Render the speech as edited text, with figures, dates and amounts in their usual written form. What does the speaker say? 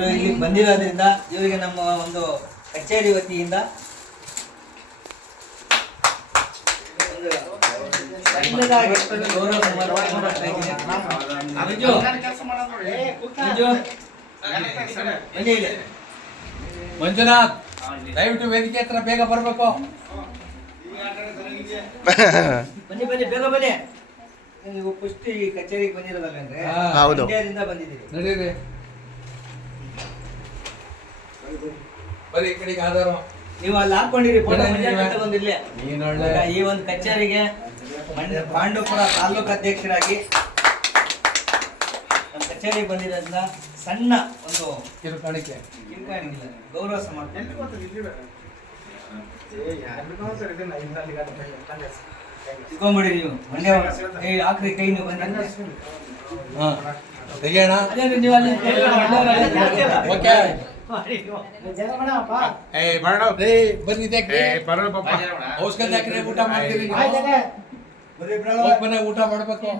ಇವರು ಇಲ್ಲಿ ಬಂದಿರೋದ್ರಿಂದ ಇವರಿಗೆ ನಮ್ಮ ಒಂದು ಕಚೇರಿ ವತಿಯಿಂದ ಸಣ್ಣದಾಗಿ ಗೌರವ ಸಮರ್ಪಣೆ ಮಾಡ್ತಾ ಇದ್ದೀನಿ. ಮಂಜುನಾಥ್ ದಯವಿಟ್ಟು ವೇದಿಕೆ ಹತ್ರ ಬೇಗ ಬರಬೇಕು. ಬನ್ನಿ ಬನ್ನಿ ಬೇಗ ಬನ್ನಿ. ನೀವು ಪುಷ್ಟಿ ಕಚೇರಿಗೆ ಬಂದಿರೋದಲ್ವೇನ್ರಿ? ಹೌದು. ಇಂಡಿಯಾದಿಂದ ಬಂದಿದ್ದೀರಿ. ನಡೀರಿ ಬರೀ ಈ ಕಡೆಗೆ ಆಧಾರ ನೀವು ಅಲ್ಲಿ ಹಾಕೊಂಡಿರಿ ಫೋಟೋ ಬಂದಿರ್ಲಿ. ನೀನೊಳ್ಳೆ ಈ ಒಂದು ಕಚೇರಿಗೆ ಪಾಂಡವಪುರ ತಾಲೂಕು ಅಧ್ಯಕ್ಷರಾಗಿ ನಮ್ಮ ಕಚೇರಿಗೆ ಬಂದಿರೋದ್ರಿಂದ ಸಣ್ಣ ಒಂದು ಕಿರುಕಾಣಿಕೆ ಕಿರುಕಾಣಿಲ್ಲ ಗೌರವ ಸಮರ್ಪಣೆ ಇಟ್ಕೊಂಬಿಡಿ. ನೀವು ಮಂಡ್ಯ ಆಕ್ರಿ ಕೈ ನೀವು ಬಂದ ತೆಗೆಯೋಣ. ನೀವು ಅಲ್ಲಿ ಓಕೆ ಬನ್ನಿ ಔಷಧ ಹಾಕಿದ್ರೆ ಊಟ ಮಾಡ್ತೀರಿ. ಊಟ ಮಾಡ್ಬೇಕು.